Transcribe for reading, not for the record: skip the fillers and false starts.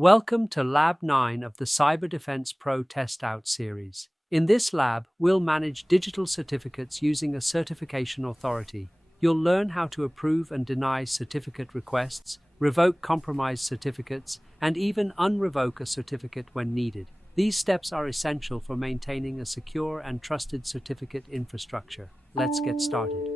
Welcome to Lab 9 of the CyberDefense Pro TestOut series. In this lab, we'll manage digital certificates using a certification authority. You'll learn how to approve and deny certificate requests, revoke compromised certificates, and even unrevoke a certificate when needed. These steps are essential for maintaining a secure and trusted certificate infrastructure. Let's get started.